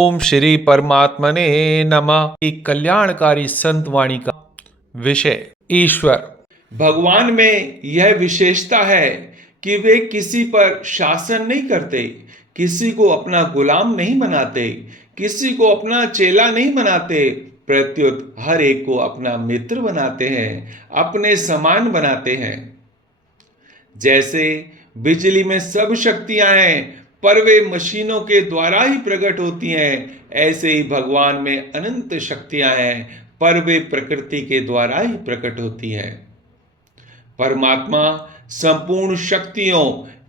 ओम श्री परमात्मने नमः। एक कल्याणकारी संत वाणी का विषय ईश्वर। भगवान में यह विशेषता है कि वे किसी पर शासन नहीं करते, किसी को अपना गुलाम नहीं बनाते, किसी को अपना चेला नहीं बनाते, प्रत्युत हर एक को अपना मित्र बनाते हैं, अपने समान बनाते हैं। जैसे बिजली में सब शक्तियां हैं, पर वे मशीनों के द्वारा ही प्रकट होती हैं, ऐसे ही भगवान में अनंत शक्तियां हैं, पर वे प्रकृति के द्वारा ही प्रकट होती हैं। परमात्मा संपूर्ण शक्तियों,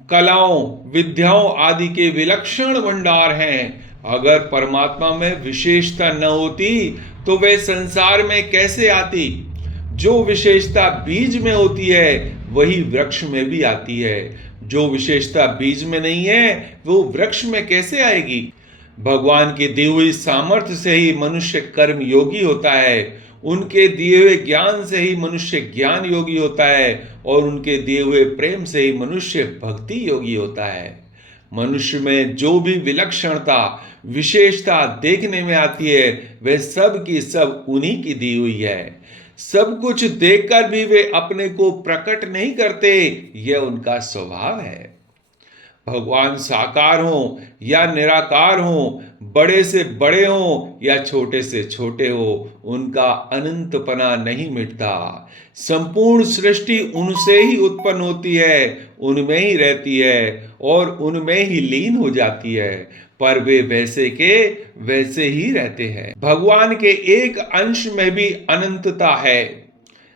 कलाओं, विद्याओं आदि के विलक्षण भंडार हैं। अगर परमात्मा में विशेषता न होती तो वे संसार में कैसे आती? जो विशेषता बीज में होती है वही वृक्ष में भी आती है। जो विशेषता बीज में नहीं है वो वृक्ष में कैसे आएगी? भगवान की दी हुई सामर्थ्य से ही मनुष्य कर्म योगी होता है, उनके दिए हुए ज्ञान से ही मनुष्य ज्ञान योगी होता है, और उनके दिए हुए प्रेम से ही मनुष्य भक्ति योगी होता है। मनुष्य में जो भी विलक्षणता, विशेषता देखने में आती है वह सब की सब उन्हीं की दी हुई है। सब कुछ देखकर भी वे अपने को प्रकट नहीं करते, यह उनका स्वभाव है। भगवान साकार हो या निराकार हो, बड़े से बड़े हो या छोटे से छोटे हो, उनका अनंतपना नहीं मिटता। संपूर्ण सृष्टि उनसे ही उत्पन्न होती है, उनमें ही रहती है और उनमें ही लीन हो जाती है, पर वे वैसे के वैसे ही रहते हैं। भगवान के एक अंश में भी अनंतता है।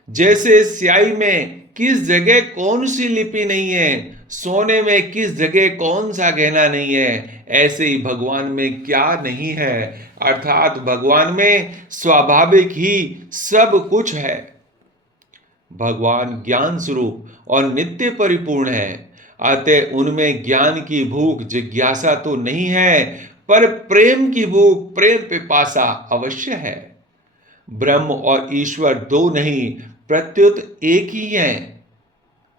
जैसे स्याही में किस जगह कौन सी लिपि नहीं है, सोने में किस जगह कौन सा गहना नहीं है, ऐसे ही भगवान में क्या नहीं है, अर्थात भगवान में स्वाभाविक ही सब कुछ है। भगवान ज्ञान स्वरूप और नित्य परिपूर्ण है, अतः उनमें ज्ञान की भूख जिज्ञासा तो नहीं है, पर प्रेम की भूख, प्रेम पिपासा अवश्य है। ब्रह्म और ईश्वर दो नहीं, प्रत्युत एक ही हैं।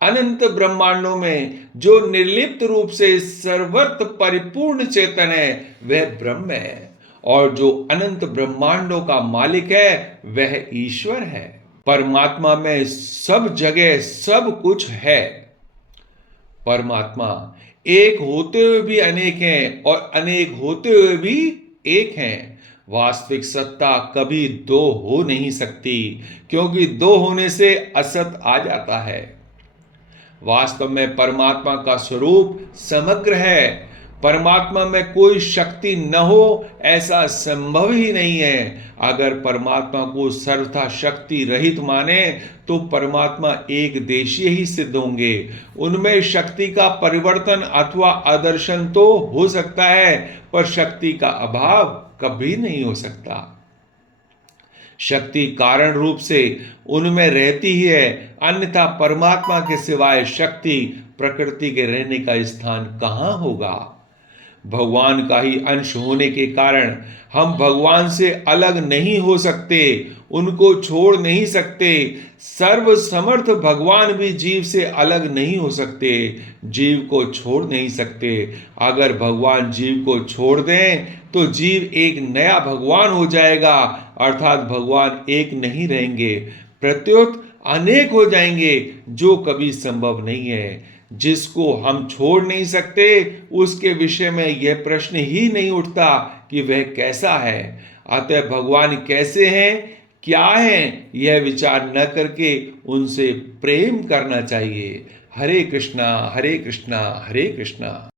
अनंत ब्रह्मांडों में जो निर्लिप्त रूप से सर्वत्र परिपूर्ण चेतन है वह ब्रह्म है, और जो अनंत ब्रह्मांडों का मालिक है वह ईश्वर है। परमात्मा में सब जगह सब कुछ है। परमात्मा एक होते हुए भी अनेक हैं और अनेक होते हुए भी एक हैं। वास्तविक सत्ता कभी दो हो नहीं सकती, क्योंकि दो होने से असत आ जाता है। वास्तव में परमात्मा का स्वरूप समग्र है। परमात्मा में कोई शक्ति न हो ऐसा संभव ही नहीं है। अगर परमात्मा को सर्वथा शक्ति रहित माने तो परमात्मा एक देशीय ही सिद्ध होंगे। उनमें शक्ति का परिवर्तन अथवा आदर्शन तो हो सकता है, पर शक्ति का अभाव कभी नहीं हो सकता। शक्ति कारण रूप से उनमें रहती ही है, अन्यथा परमात्मा के सिवाय शक्ति प्रकृति के रहने का स्थान कहाँ होगा? भगवान का ही अंश होने के कारण हम भगवान से अलग नहीं हो सकते, उनको छोड़ नहीं सकते। सर्व समर्थ भगवान भी जीव से अलग नहीं हो सकते, जीव को छोड़ नहीं सकते। अगर भगवान जीव को छोड़ दें तो जीव एक नया भगवान हो जाएगा, अर्थात भगवान एक नहीं रहेंगे, प्रत्युत अनेक हो जाएंगे, जो कभी संभव नहीं है। जिसको हम छोड़ नहीं सकते उसके विषय में यह प्रश्न ही नहीं उठता कि वह कैसा है। अतः भगवान कैसे हैं, क्या हैं, यह विचार न करके उनसे प्रेम करना चाहिए। हरे कृष्णा हरे कृष्णा हरे कृष्णा।